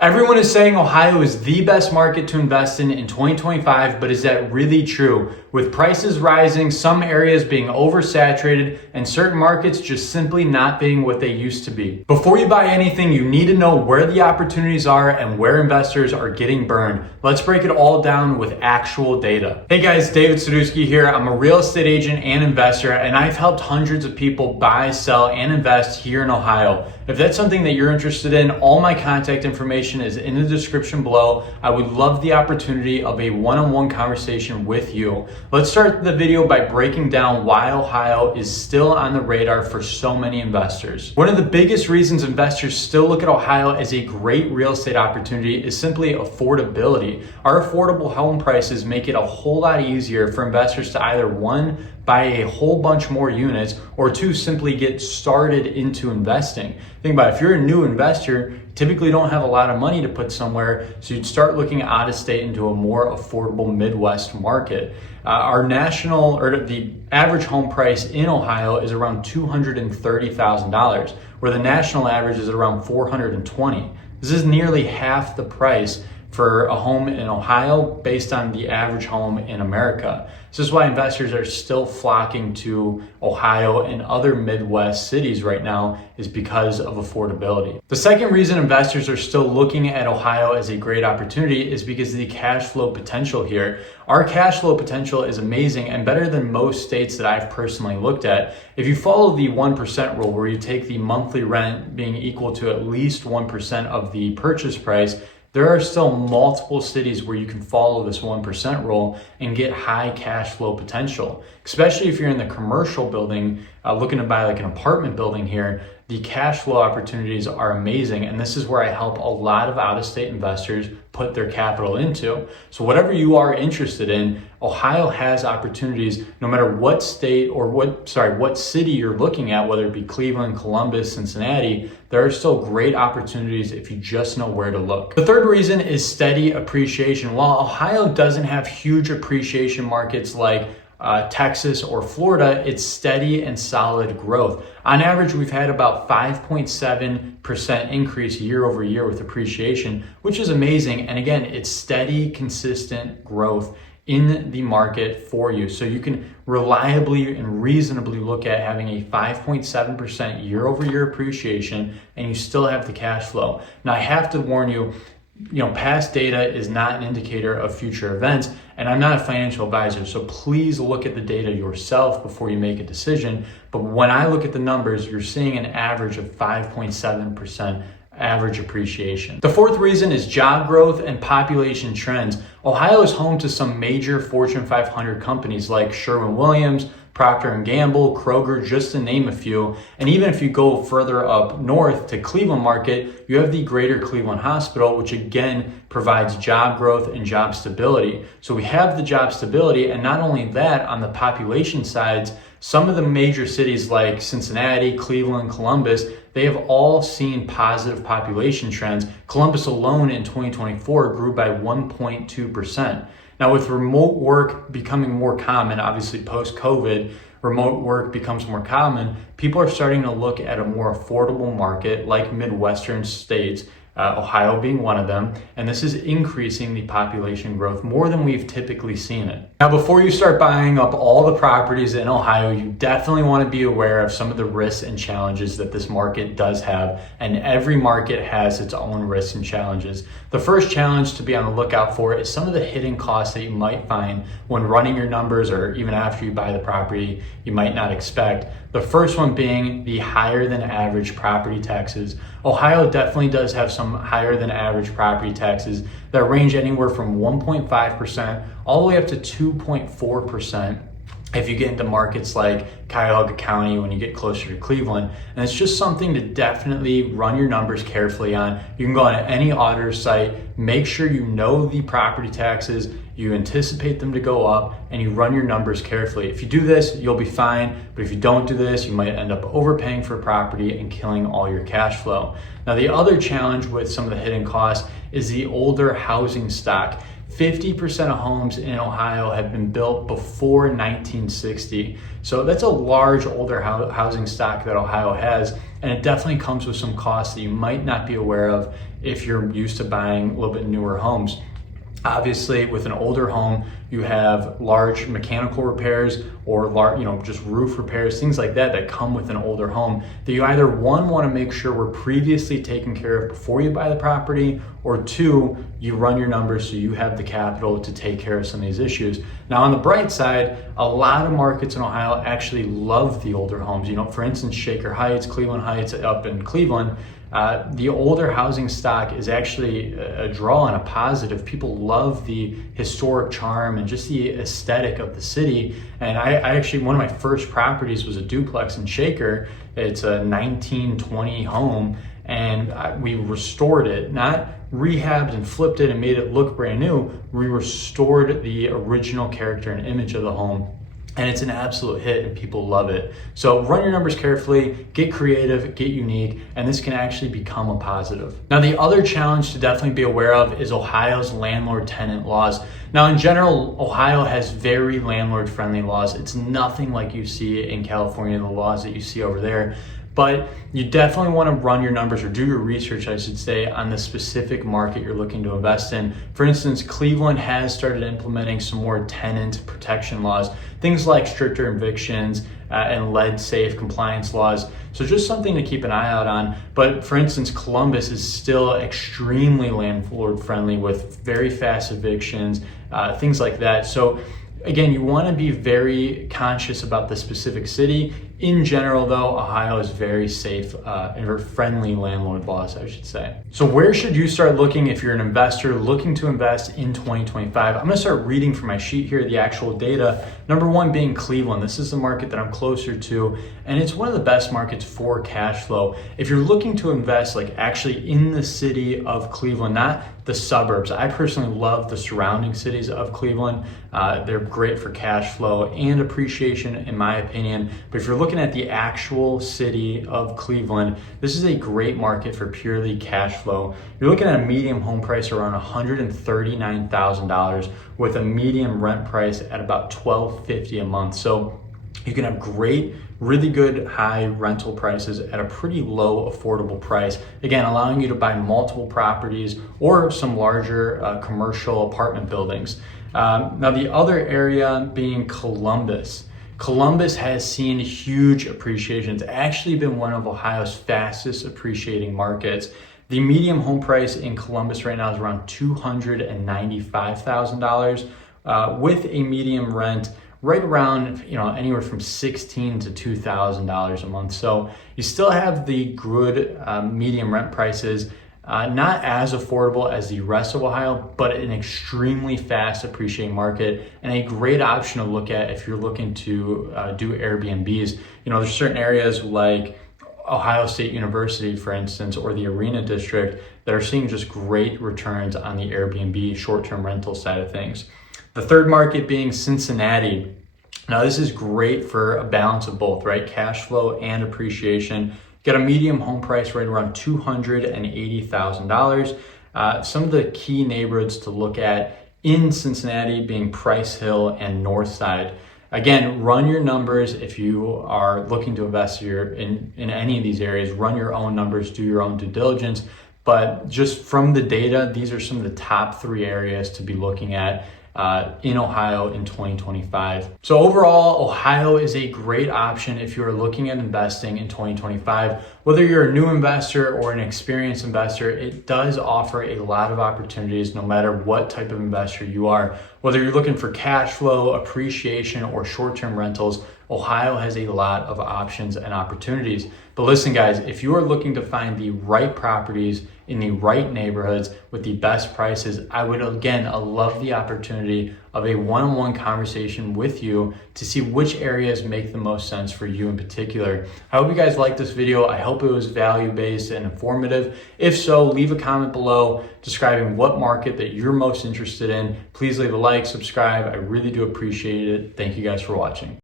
Everyone is saying Ohio is the best market to invest in 2025, but is that really true? With prices rising, some areas being oversaturated, and certain markets just simply not being what they used to be. Before you buy anything, you need to know where the opportunities are and where investors are getting burned. Let's break it all down with actual data. Hey guys, David Sadusky here. I'm a real estate agent and investor, and I've helped hundreds of people buy, sell, and invest here in Ohio. If that's something that you're interested in, all my contact information is in the description below. I would love the opportunity of a one-on-one conversation with you. Let's start the video by breaking down why Ohio is still on the radar for so many investors. One of the biggest reasons investors still look at Ohio as a great real estate opportunity is simply affordability. Our affordable home prices make it a whole lot easier for investors to either one, buy a whole bunch more units, or two, simply get started into investing. Think about it, if you're a new investor, typically don't have a lot of money to put somewhere, so you'd start looking out of state into a more affordable Midwest market. The average home price in Ohio is around $230,000, where the national average is around $420,000. This is nearly half the price for a home in Ohio based on the average home in America. This is why investors are still flocking to Ohio and other Midwest cities right now, is because of affordability. The second reason investors are still looking at Ohio as a great opportunity is because of the cash flow potential here. Our cash flow potential is amazing and better than most states that I've personally looked at. If you follow the 1% rule, where you take the monthly rent being equal to at least 1% of the purchase price, there are still multiple cities where you can follow this 1% rule and get high cash flow potential. Especially if you're in the commercial building, looking to buy like an apartment building here, the cash flow opportunities are amazing. And this is where I help a lot of out-of-state investors put their capital into. So whatever you are interested in, Ohio has opportunities no matter what state or what city you're looking at, whether it be Cleveland, Columbus, Cincinnati. There are still great opportunities if you just know where to look. The third reason is steady appreciation. While Ohio doesn't have huge appreciation markets like Texas or Florida, it's steady and solid growth. On average, we've had about 5.7% increase year over year with appreciation, which is amazing. And again, it's steady, consistent growth in the market for you. So you can reliably and reasonably look at having a 5.7% year over year appreciation, and you still have the cash flow. Now, I have to warn you, past data is not an indicator of future events, and I'm not a financial advisor, so please look at the data yourself before you make a decision. But when I look at the numbers, you're seeing an average of 5.7% average appreciation. The fourth reason is job growth and population trends. Ohio is home to some major Fortune 500 companies like Sherwin-Williams, Procter & Gamble, Kroger, just to name a few. And even if you go further up north to Cleveland market, you have the Greater Cleveland Hospital, which again provides job growth and job stability. So we have the job stability, and not only that, on the population sides, some of the major cities like Cincinnati, Cleveland, Columbus, they have all seen positive population trends. Columbus alone in 2024 grew by 1.2%. Now, with remote work becoming more common, obviously post-COVID, remote work becomes more common, people are starting to look at a more affordable market like Midwestern states, Ohio being one of them, and this is increasing the population growth more than we've typically seen it. Now, before you start buying up all the properties in Ohio, you definitely want to be aware of some of the risks and challenges that this market does have, and every market has its own risks and challenges. The first challenge to be on the lookout for is some of the hidden costs that you might find when running your numbers, or even after you buy the property, you might not expect. The first one being the higher than average property taxes. Ohio definitely does have some higher than average property taxes that range anywhere from 1.5% all the way up to 2.4% if you get into markets like Cuyahoga County when you get closer to Cleveland. And it's just something to definitely run your numbers carefully on. You can go on any auditor site, make sure you know the property taxes, you anticipate them to go up, and you run your numbers carefully. If you do this, you'll be fine. But if you don't do this, you might end up overpaying for property and killing all your cash flow. Now, the other challenge with some of the hidden costs is the older housing stock. 50% of homes in Ohio have been built before 1960. So that's a large older housing stock that Ohio has, and it definitely comes with some costs that you might not be aware of if you're used to buying a little bit newer homes. Obviously, with an older home, you have large mechanical repairs or large, just roof repairs, things like that come with an older home that you either one, want to make sure were previously taken care of before you buy the property, or two, you run your numbers so you have the capital to take care of some of these issues. Now, on the bright side, a lot of markets in Ohio actually love the older homes. For instance, Shaker Heights, Cleveland Heights up in Cleveland, the older housing stock is actually a draw and a positive. People love the historic charm and just the aesthetic of the city. And I actually, one of my first properties was a duplex in Shaker. It's a 1920 home, and we restored it, not rehabbed and flipped it and made it look brand new. We restored the original character and image of the home. And it's an absolute hit and people love it. So run your numbers carefully, get creative, get unique, and this can actually become a positive. Now, the other challenge to definitely be aware of is Ohio's landlord-tenant laws. Now, in general, Ohio has very landlord-friendly laws. It's nothing like you see in California, the laws that you see over there. But you definitely want to run your numbers, or do your research, I should say, on the specific market you're looking to invest in. For instance, Cleveland has started implementing some more tenant protection laws, things like stricter evictions and lead-safe compliance laws. So just something to keep an eye out on. But for instance, Columbus is still extremely landlord-friendly with very fast evictions, things like that. So again, you want to be very conscious about the specific city. In general, though, Ohio is very safe and very friendly landlord laws, I should say. So where should you start looking if you're an investor looking to invest in 2025? I'm going to start reading from my sheet here, the actual data. Number one being Cleveland. This is the market that I'm closer to, and it's one of the best markets for cash flow. If you're looking to invest actually in the city of Cleveland, not the suburbs. I personally love the surrounding cities of Cleveland. They're great for cash flow and appreciation, in my opinion. But if you're looking at the actual city of Cleveland, this is a great market for purely cash flow. You're looking at a medium home price around $139,000 with a medium rent price at about $1,250 a month. So you can have great, really good high rental prices at a pretty low affordable price. Again, allowing you to buy multiple properties or some larger commercial apartment buildings. Now the other area being Columbus. Columbus has seen huge appreciation. It's actually been one of Ohio's fastest appreciating markets. The medium home price in Columbus right now is around $295,000 with a medium rent right around anywhere from $1,600 to $2,000 a month. So you still have the good medium rent prices, not as affordable as the rest of Ohio, but an extremely fast appreciating market and a great option to look at if you're looking to do Airbnbs. There's certain areas like Ohio State University, for instance, or the Arena District that are seeing just great returns on the Airbnb short-term rental side of things. The third market being Cincinnati. Now this is great for a balance of both, right? Cash flow and appreciation. Got a medium home price right around $280,000. Some of the key neighborhoods to look at in Cincinnati being Price Hill and Northside. Again, run your numbers if you are looking to invest in any of these areas. Run your own numbers, do your own due diligence. But just from the data, these are some of the top 3 areas to be looking at in Ohio in 2025. So overall, Ohio is a great option if you are looking at investing in 2025. Whether you're a new investor or an experienced investor, it does offer a lot of opportunities no matter what type of investor you are. Whether you're looking for cash flow, appreciation, or short-term rentals, Ohio has a lot of options and opportunities. But listen, guys, if you are looking to find the right properties in the right neighborhoods with the best prices, I would, again, love the opportunity of a one-on-one conversation with you to see which areas make the most sense for you in particular. I hope you guys liked this video. I hope it was value-based and informative. If so, leave a comment below describing what market that you're most interested in. Please leave a like, subscribe. I really do appreciate it. Thank you guys for watching.